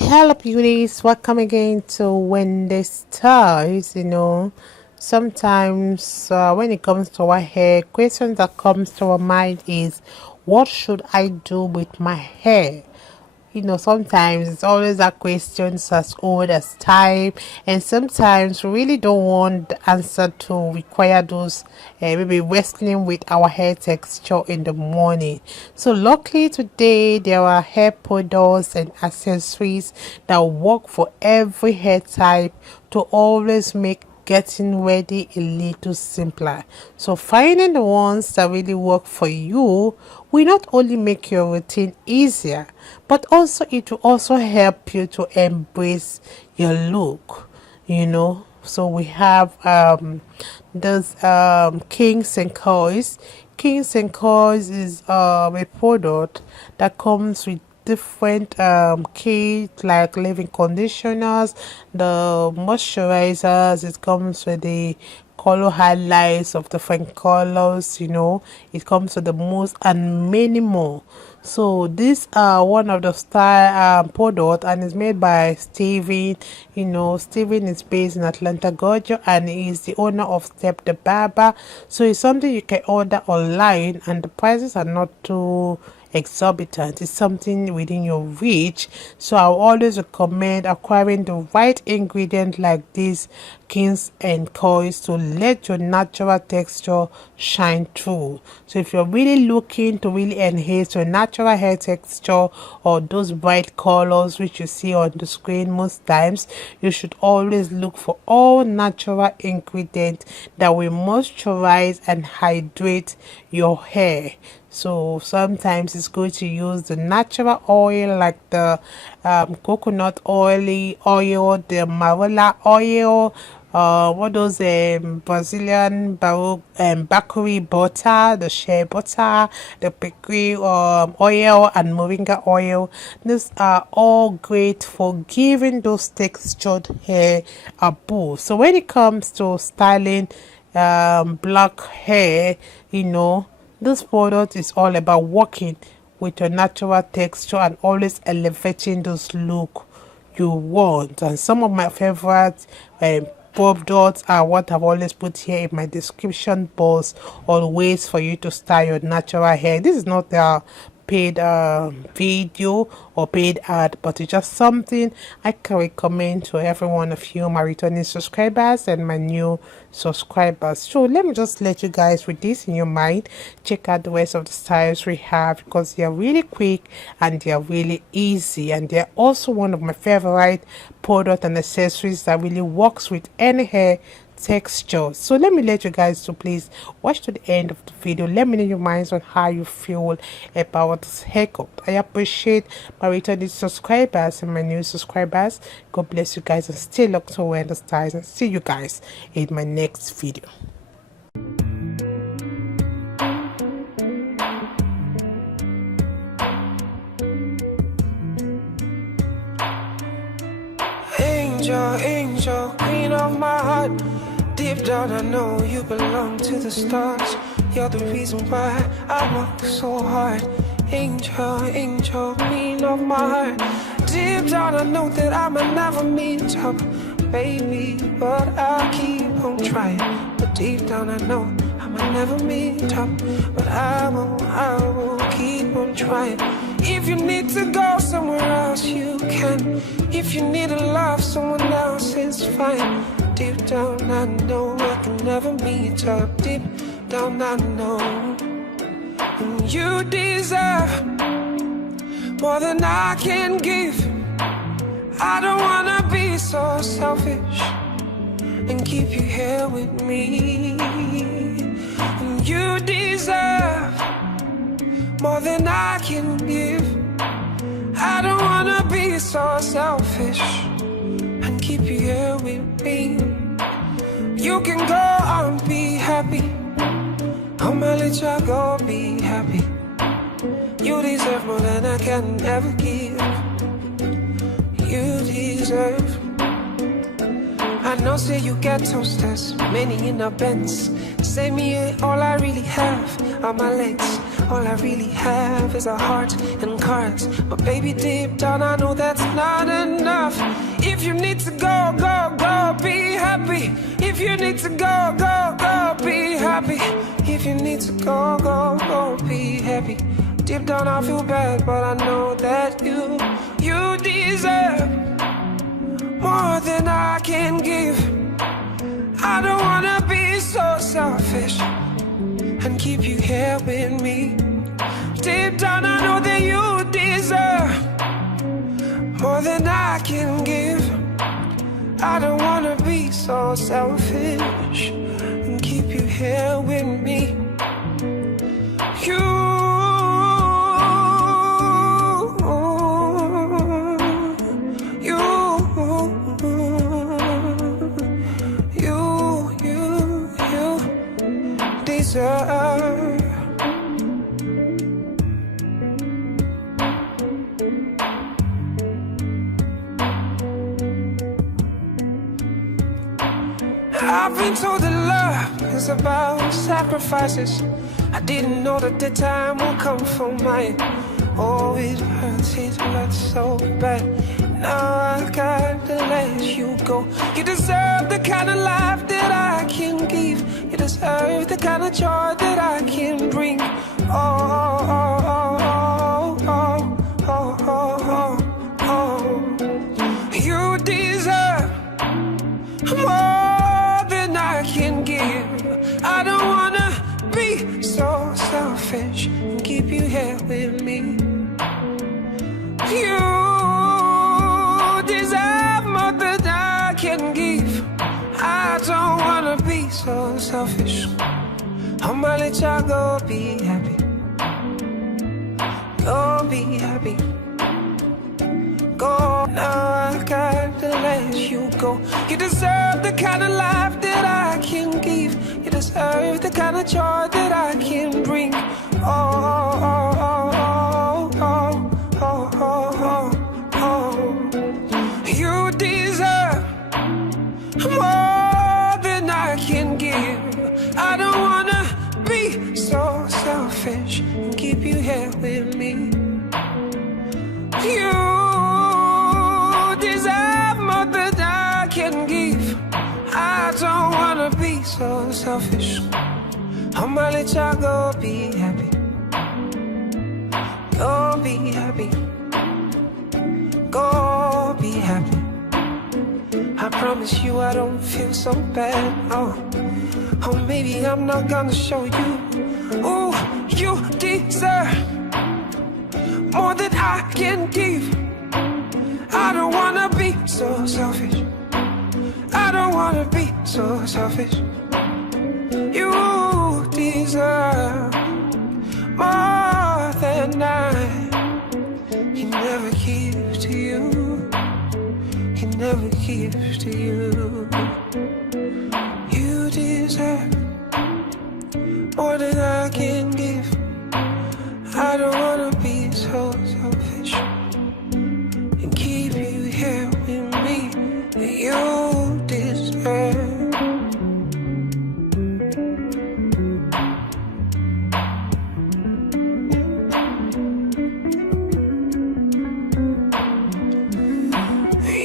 Hello beauties, welcome again to When the Stars. Sometimes when it comes to our hair, question that comes to our mind is, what should I do with my hair? Sometimes it's always a question as old as time, and sometimes we really don't want the answer to require those maybe wrestling with our hair texture in the morning. So luckily today there are hair products and accessories that work for every hair type to always make getting ready a little simpler. So finding the ones that really work for you will not only make your routine easier, but also it will also help you to embrace your look. So we have those Kings and Coils. Kings and Coils is a product that comes with different kits like leave-in conditioners, the moisturizers. It comes with the color highlights of different colors. It comes with the mousse and many more. So these are one of the style product, and is made by Steven. Steven is based in Atlanta, Georgia, and he is the owner of Step the Barber. So it's something you can order online, and the prices are not too exorbitant. It's something within your reach. So I always recommend acquiring the right ingredient like these Kings and Coils to let your natural texture shine through. So if you're really looking to really enhance your natural hair texture or those bright colors which you see on the screen most times, you should always look for all natural ingredients that will moisturize and hydrate your hair. So sometimes it's good to use the natural oil like the coconut oil, the marula oil, what those Brazilian bakery butter, the shea butter, the bakery oil, and moringa oil. These are all great for giving those textured hair a boost. So when it comes to styling black hair, this product is all about working with your natural texture and always elevating those look you want. And some of my favorite products are what I've always put here in my description box, or ways for you to style your natural hair. This is not a paid video or paid ad, but it's just something I can recommend to every one of you, my returning subscribers and my new subscribers. So let me just let you guys with this in your mind. Check out the rest of the styles we have, because they are really quick and they are really easy, and they're also one of my favorite product and accessories that really works with any hair texture. So let me let you guys to please watch to the end of the video. Let me know your minds on how you feel about this haircut. I appreciate my returning subscribers and my new subscribers. God bless you guys, and stay locked to When the Stars, and see you guys in my next video. Angel, queen of my heart. Deep down I know you belong to the stars. You're the reason why I work so hard. Angel, queen of my heart. Deep down I know that I'ma never meet up, baby, but I'll keep on trying. But deep down I know I'ma never meet up, but I will keep on trying. If you need to go somewhere else, you can. If you need to love someone else, it's fine. Deep down I know I can never meet up. Deep down I know you deserve more than I can give. I don't wanna be so selfish and keep you here with me. You deserve more than I can give. I don't wanna be so selfish and keep you here with me. You can go and be happy. I'ma let you go be happy. You deserve more than I can ever give. You deserve. I know say you get toasters, many in a Benz. Say me all I really have are my legs. All I really have is a heart and cards. But baby, deep down I know that's not enough. If you need to go, go, go, be happy. If you need to go, go, go, be happy. If you need to go, go, go, be happy. Deep down I feel bad, but I know that you deserve more than I can give. I don't wanna be so selfish and keep you here with me. Deep down I know that you deserve more than I can give. I don't wanna be so selfish and keep you here with me. You deserve. I've been told that love is about sacrifices. I didn't know that the time will come for mine. Oh, it hurts so bad. Now I gotta let you go. You deserve the kind of life that I can give. You deserve the kind of joy that I can bring. Oh, oh, oh, oh, oh, oh, oh, oh. You deserve more than I can give. I don't wanna be so selfish and keep you here with me. You deserve more than I can give. I don't wanna be so selfish. I'ma let y'all go be happy. Go be happy. Go, now I gotta let you go. You deserve the kind of life that I can give. You deserve the kind of joy that I can bring. Oh, oh, oh, oh, oh, oh, oh, oh. You deserve more than I can give. I don't wanna be so selfish and keep you here with me. You deserve more than I can give. I don't wanna be so selfish. I'ma let y'all go be happy. Go be happy. Go be happy. I promise you I don't feel so bad. Oh, oh, maybe I'm not gonna show you. Oh, you deserve more than I can give. I don't wanna be so selfish. I don't wanna be so selfish. You deserve more than I can never give to you. Can never give to you. You deserve more than I can give. I don't wanna be so selfish and keep you here with me. You deserve.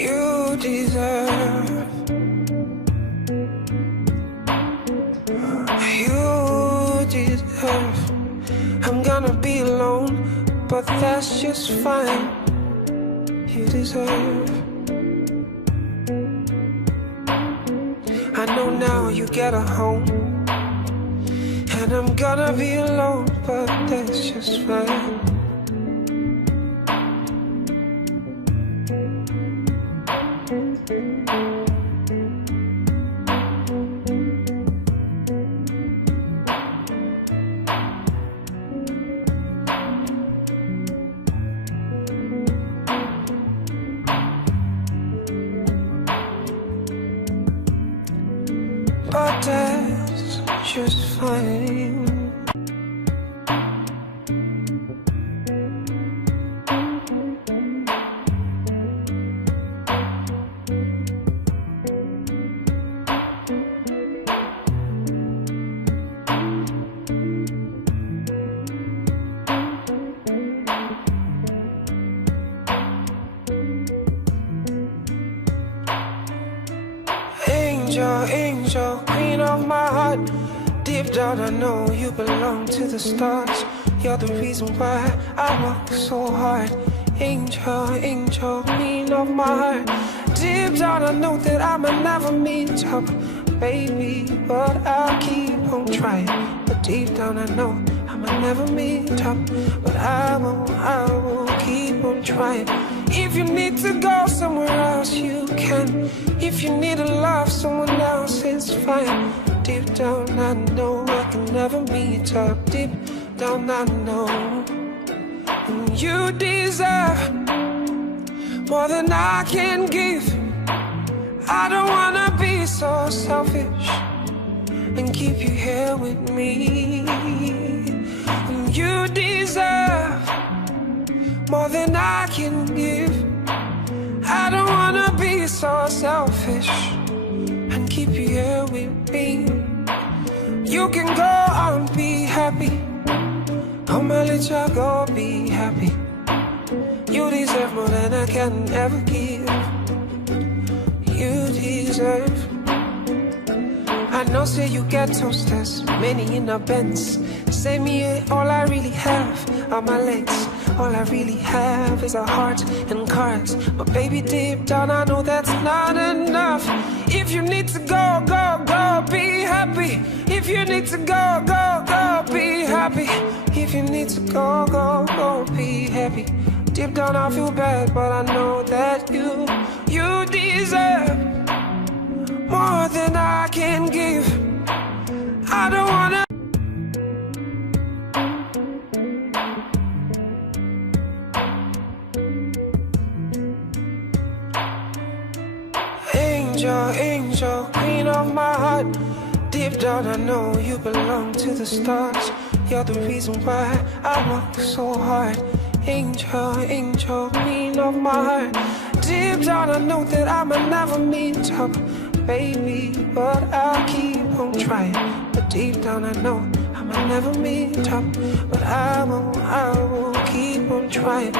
You deserve. You deserve. I'm gonna be alone, but that's just fine. You deserve. I know now you get a home, and I'm gonna be alone, but that's just fine. But that's just fine. Angel, angel, queen of my heart. Deep down I know you belong to the stars. You're the reason why I work so hard. Angel, angel, queen of my heart. Deep down I know that I might never meet up, baby, but I'll keep on trying. But deep down I know I might never meet up, but I will keep on trying. If you need to go somewhere else, you can. If you need to love someone else, it's fine. Deep down I know I can never meet up. Deep down I know. And you deserve more than I can give. I don't wanna be so selfish and keep you here with me. And you deserve more than I can give. I don't wanna be so selfish and keep you here with me. You can go on, be happy. I'ma let you go, be happy. You deserve more than I can ever give. You deserve. I know, say you get toasters, many in the Benz. Say me, all I really have are my legs. All I really have is a heart and cards. But baby, deep down I know that's not enough. If you need to go, go, go, be happy. If you need to go, go, go, be happy. If you need to go, go, go, be happy. Deep down I feel bad, but I know that you deserve more than I can give. I don't wanna. Angel, angel, queen of my heart. Deep down I know you belong to the stars. You're the reason why I work so hard. Angel, angel, queen of my heart. Deep down I know that I might never meet up, baby, but I'll keep on trying. But deep down I know I might never meet up, but I will keep on trying.